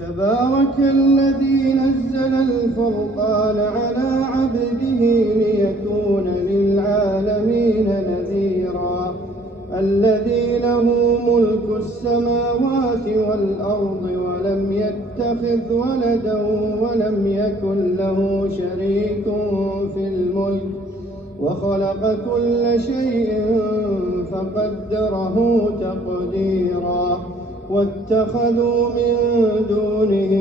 تبارك الذي نزل الفرقان على عبده ليكون للعالمين نذيرا الذي له ملك السماوات والأرض ولم يتخذ ولدا ولم يكن له شريك في الملك وخلق كل شيء فقدره تقديرا واتخذوا من دونه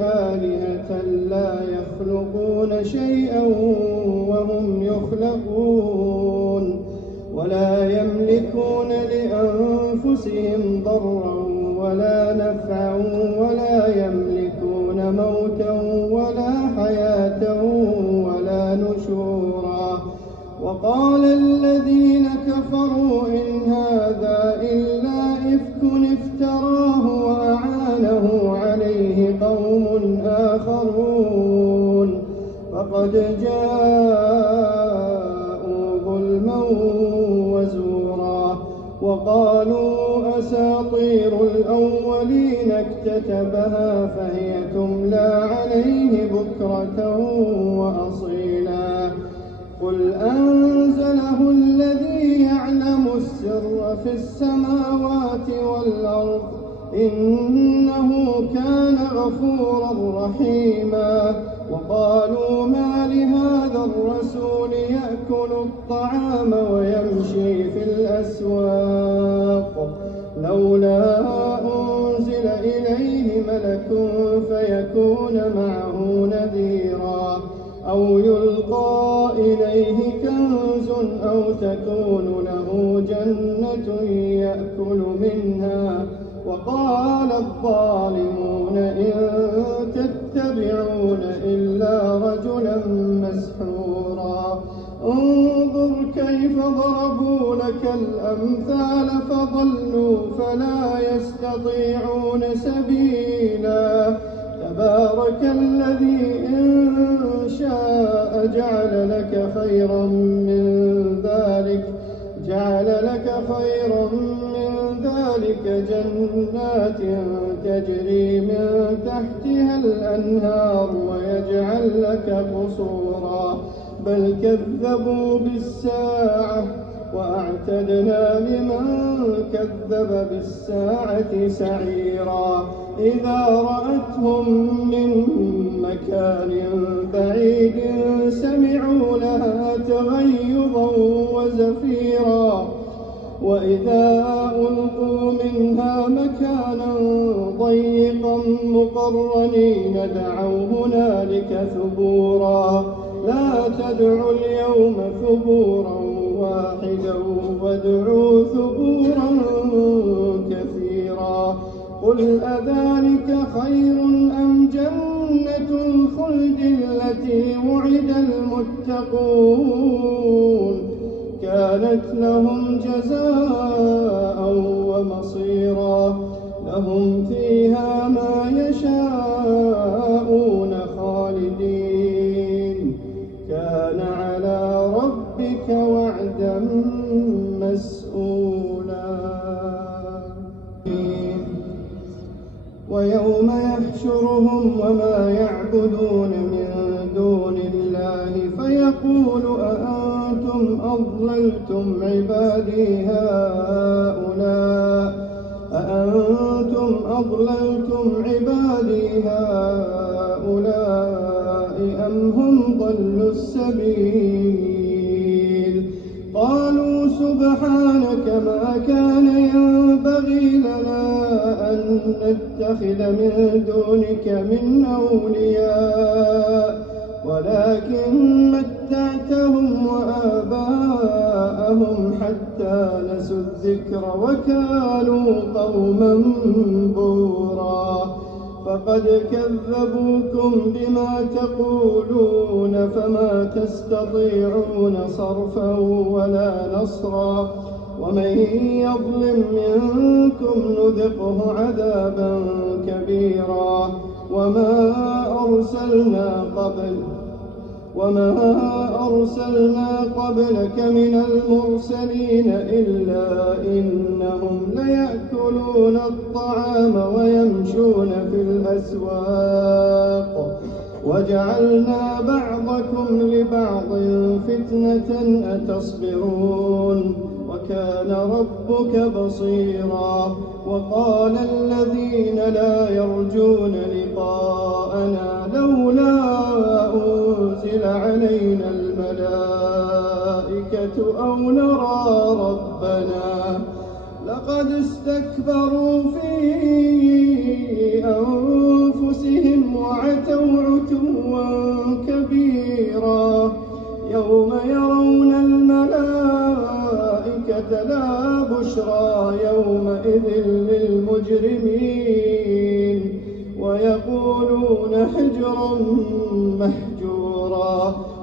آلهة لا يخلقون شيئا وهم يخلقون ولا يملكون لأنفسهم ضرا ولا نفعا ولا يملكون موتا ولا حياة ولا نشورا وقال الذين كفروا إن هذا إلا إفك افتراه وأعانه عليه قوم آخرون فقد جاءوا ظلما وزورا وقالوا أساطير الأولين اكتتبها فهي تملى عليه بكرة وأصيلا قل أنزله الذي يعلم السر في السماوات والأرض إنه كان غفورا رحيما وقالوا ما لهذا الرسول يأكل الطعام ويمشي في الأسواق لولا أنزل إليه ملك فيكون معه نذيرا أو يلقى إليه كنز أو تكون له جنة يأكل منها وقال الظالمون إن تتبعون إلا رجلا مسحورا انظر كيف ضربوا لك الأمثال فضلوا فلا يستطيعون سبيلا تبارك الذي إن شاء جعل لك خيرا من ذلك جنات تجري من تحتها الأنهار ويجعل لك قصورا بل كذبوا بالساعة وأعتدنا لمن كذب بالساعة سعيرا إذا رأتهم من مكان بعيد سمعوا لها تغيظا وزفيرا وإذا ألقوا منها مكانا ضيقا مقرنين دعوا هنالك ثبورا لا تدعوا اليوم ثبورا واحدا وادعوا ثبورا كثيرا قل أذلك خير أم جنة الخلد التي وعد المتقون كانت لهم جزاء ومصيرا لهم فيها ما يشاءون خالدين كان على ربك وعدا مسئولا ويوم يحشرهم وما يعبدون من دون الله فيقول أأنتم أضللتم عبادي هؤلاء أم هم ضلوا السبيل قالوا سبحانك ما كان ينبغي لنا أن نتخذ من دونك من أولياء ولكن متعتهم وآباءهم حتى نسوا الذكر وكانوا قوما بورا فقد كذبوكم بما تقولون فما تستطيعون صرفا ولا نصرا ومن يظلم منكم نذقه عذابا كبيرا وما وما أرسلنا قبلك من المرسلين إلا إنهم ليأكلون الطعام ويمشون في الأسواق وجعلنا بعضكم لبعض فتنة أتصبرون وكان ربك بصيرا. وقال الذين لا يرجون لقاءنا لولا أنزل علينا الملائكة أو نرى ربنا لقد استكبروا في أنفسهم وعتوا عتوا كبيرا. يوم يرون الملائكة لا بشرى يومئذ للمجرمين ويقولون حجرا محجورا.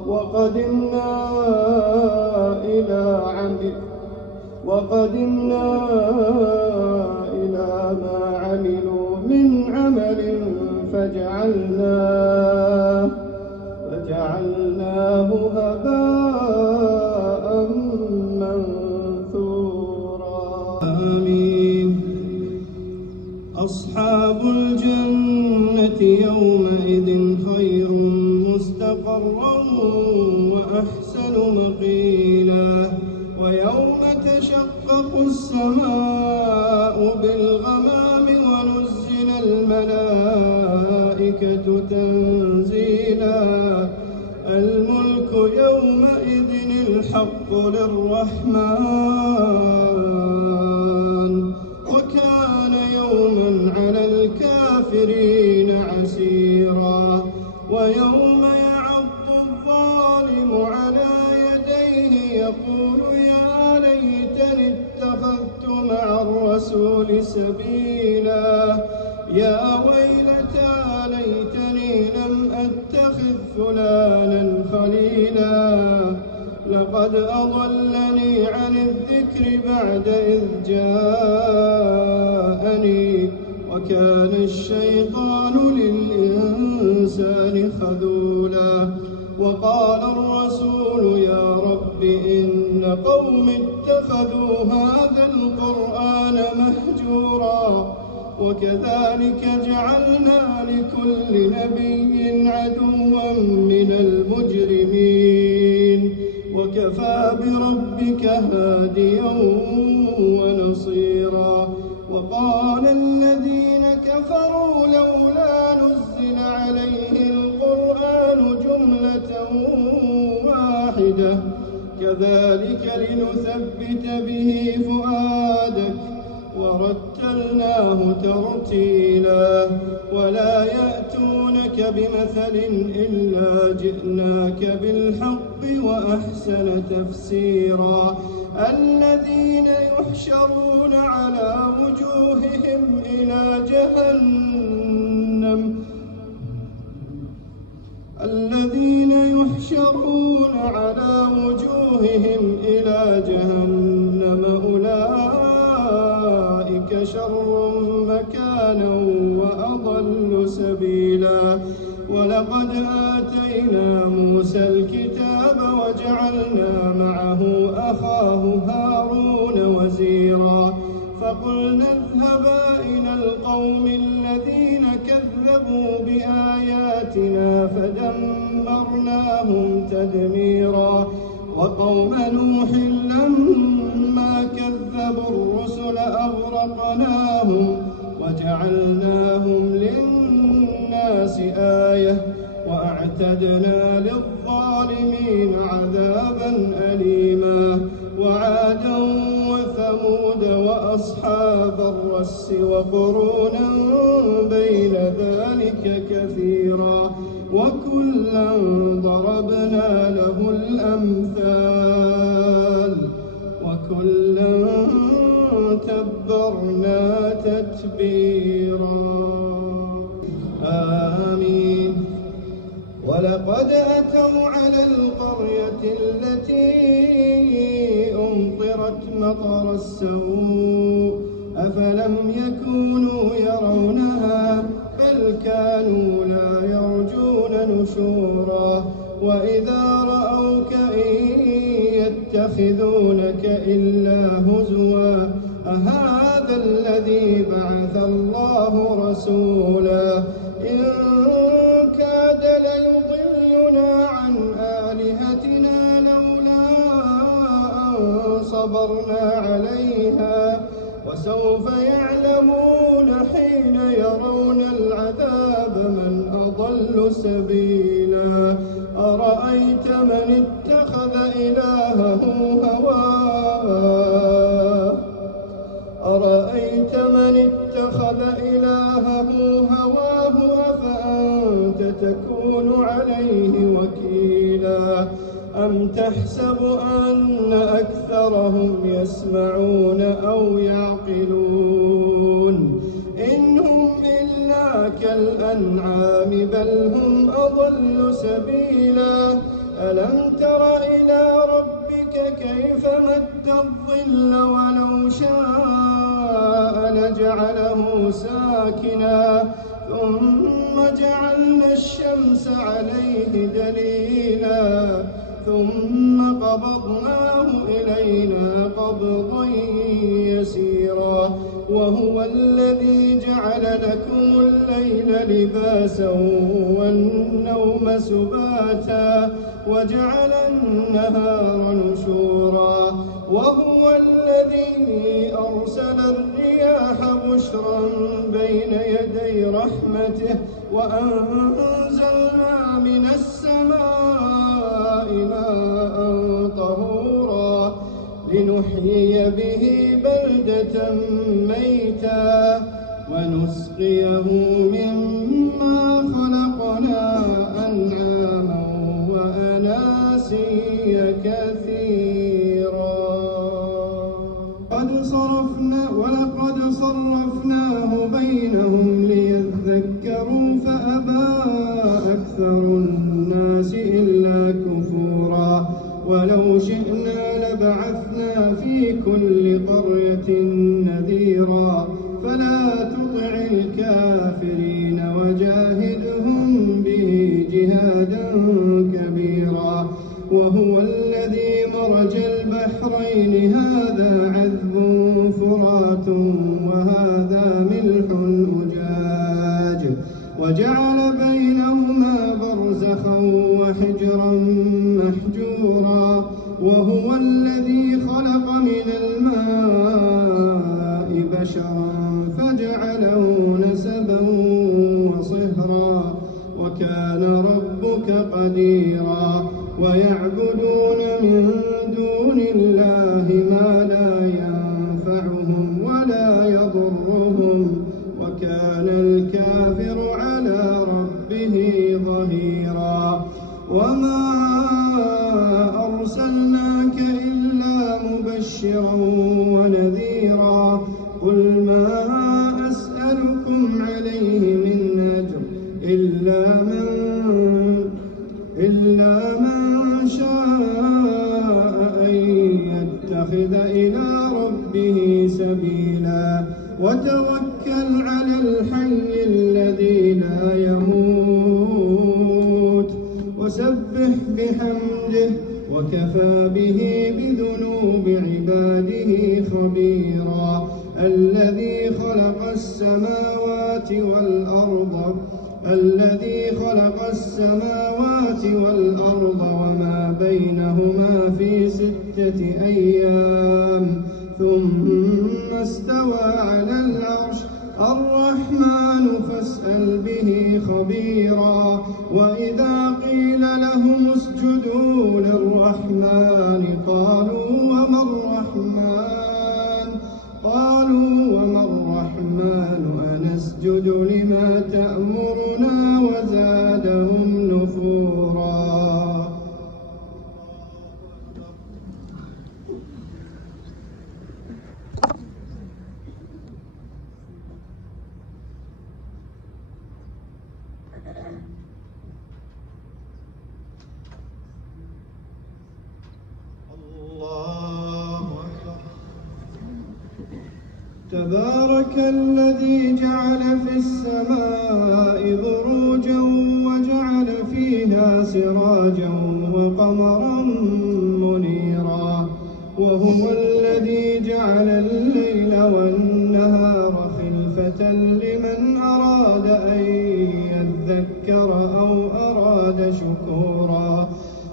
وقدمنا إلى ما عملوا من عمل فجعلناه هباء منثورا. آمين. أصحاب الجنة يومئذ خير مستقرا وأحسن مقيلا. ويوم تشقق السماء بالغمام ونزل الملائكة تنزيلا. الملك يومئذ الحق للرحمن وكان يوما على الكافرين عسيرا. ويوم يعض الظالم على يديه يقول يا ليتني اتخذت مع الرسول سبيلا. يا ويلتى ليتني لم أتخذ فلانا خليلا لقد أضلني عن الذكر بعد إذ جاءني وكان الشيطان للإنسان خذولا. وقال الرسول يا رب إن قوم اتخذوا هذا القرآن مهجورا. وكذلك جعلنا لكل نبي عدوا من المجرمين وكفى بربك هاديا ونصيرا. وقال الذين كفروا لولا نزل عليه القرآن جملة واحدة كذلك لنثبت به فؤادك ورتلناه ترتيلا. ولا يأتونك بمثل إلا جئناك بالحق وأحسن تفسيرا. الذين يحشرون على وجوههم إلى جهنم أولئك شر مكانا وأضل سبيلا. ولقد آتينا موسى الكتاب وجعلنا معه أخاه هارون وزيرا. فقلنا اذهبا إلى القوم الذين كذبوا بآياتنا فدمرناهم تدميرا. وقوم نوح لما كذبوا الرسل أغرقناهم وجعلناهم للناس آية وأعتدنا للظالمين عذابا أليما. وعادا وثمود وأصحاب الرس وقرونا بين ذلك كثيرا. وكلا ضربنا له الأمثال وكلا تبرنا تتبيرا. آمين. ولقد أتوا على القرية التي أمطرت مطر السوء أفلم يكونوا يرونها بل كانوا لا يرجون نشورا. وإذا رأوك إن يتخذونك إلا هزوا أهذا الذي بعث الله رسولا إن كاد ليضلنا عن آلهتنا لولا أن صبرنا عليها وسوف يعلمون حين يرون العذاب من أضل سبيلا أرأيت من اتخذ إلهه هواه أفأنت تكون عليه وكيلا أم تحسب أن أكثرهم يسمعون أو يعقلون إن هم إلا كالأنعام بل هم أضل سبيلا ألم تر إلى ربك كيف مد الظل ولو شاء لجعله ساكنا ثم جعلنا الشمس عليه دليلا ثم قبضناه إلينا قبضا يسيرا وهو الذي جعل لكم الليل لباسا والنوم سباتا وجعل النهار نشورا وهو الذي أرسل الرياح بشرا بين يدي رحمته وأنزلنا من السماء ماء طهورا لنحيي به بلدة ميتا ونسقيه مما خلقنا أنعاما وأناسيا كثيرا ولقد صرفناه بينهم ليذكروا فأبى أكثر الناس إلا كفورا ولو شئنا لبعثنا في كل قرية نذيرا فلا تطع الكافرين وجاهدهم به جهادا كبيرا وهو الذي مرج البحرين هذا عذب فرات وهذا ملح أجاج وجعل بينهما برزخا وحجرا محجورا وهو الذي خلق من الماء بشرا فجعله نسبا وصهرا وكان ربك قديرا ويعبدون من دون الله ما لا ينفعهم ولا يضرهم وكان الكافر على ربه ظهيرا وما أرسلناك إلا مبشرا ونذيرا قل ما أسألكم عليه من أجر إلا من شاء أن يتخذ إلى ربه سبيلا وتوكل على الحي الذي لا يموت وسبح بحمده وكفى به بذنوب عباده خبيرا الذي خلق السماوات والأرض وما بينهما في 6 أيام ثم استوى على العرش الرحمن فاسأل به خبيرا وإذا قيل لهم اسجدوا للرحمن قالوا وما الرحمن أنسجد لما تأمرنا وزادهم نفورا تبارك الذي جعل في السماء بروجا وجعل فيها سراجا رحمة لمن أراد أن يذكر أو أراد شكورا.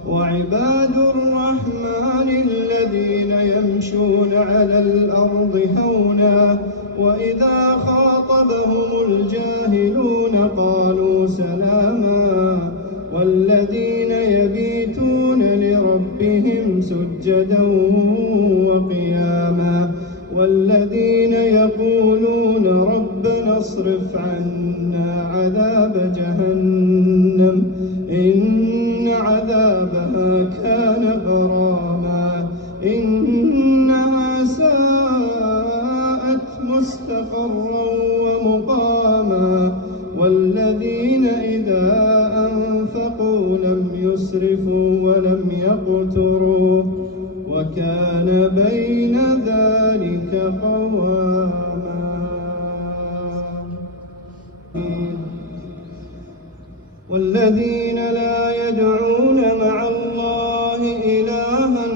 وعباد الرحمن الذين يمشون على الأرض هونا وإذا خاطبهم الجاهلون قالوا سلاما. والذين يبيتون لربهم سجدا وقياما. والذين يقولون ربنا اصرف عنا عذاب جهنم إن عذابها كان غراما إنها ساءت مستقرا ومقاما. والذين إذا أنفقوا لم يسرفوا ولم يقتروا وكان بين ذلك قواما. والذين لا يدعون مع الله إلها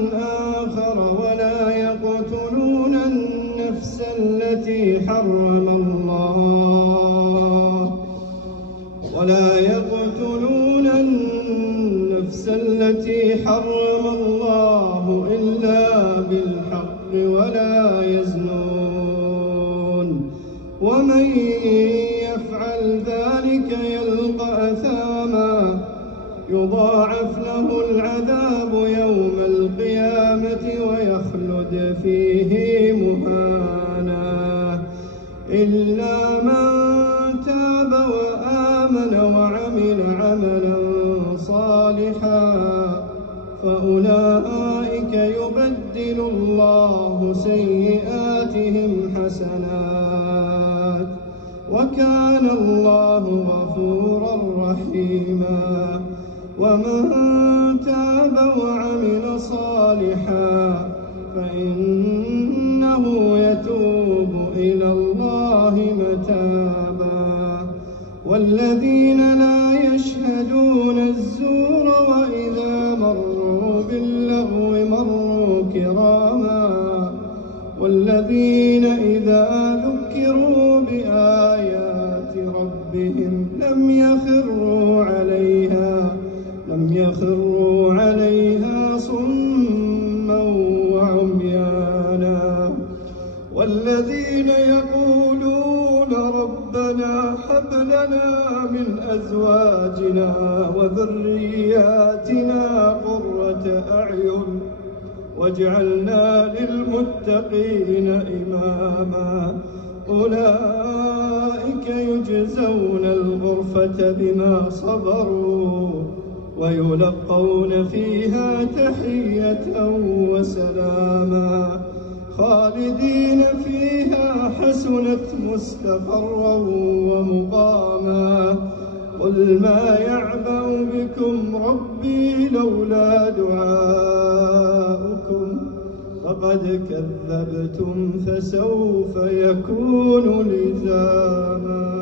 آخر ولا يقتلون النفس التي حرم الله إلا بالحق ولا يزنون. ومن يفعل ذلك يلقى أثاما يضاعف له العذاب يوم القيامة ويخلد فيه مهانا إلا من تاب وآمن وعمل عملا صالحا فأولئك يبدل الله سيئاتهم حسنات وكان الله غفورا رحيما. ومن تاب وعمل صالحا فإنه يتوب إلى الله متابا. والذين لا يشهدون الزور وإذا مروا باللغو مروا كراما. والذين إذا ذكروا بآيات ربهم لم يخروا عليها صما وعميانا. والذين يقولون ربنا هب لنا من أزواجنا وذرياتنا قرة أعين واجعلنا للمتقين إماما. أولئك يجزون الغرفة بما صبروا ويلقون فيها تحية وسلاما خالدين فيها حسنت مستقرا ومقاما. قل ما يعبأ بكم ربي لولا دعاؤكم فقد كذبتم فسوف يكون لزاما.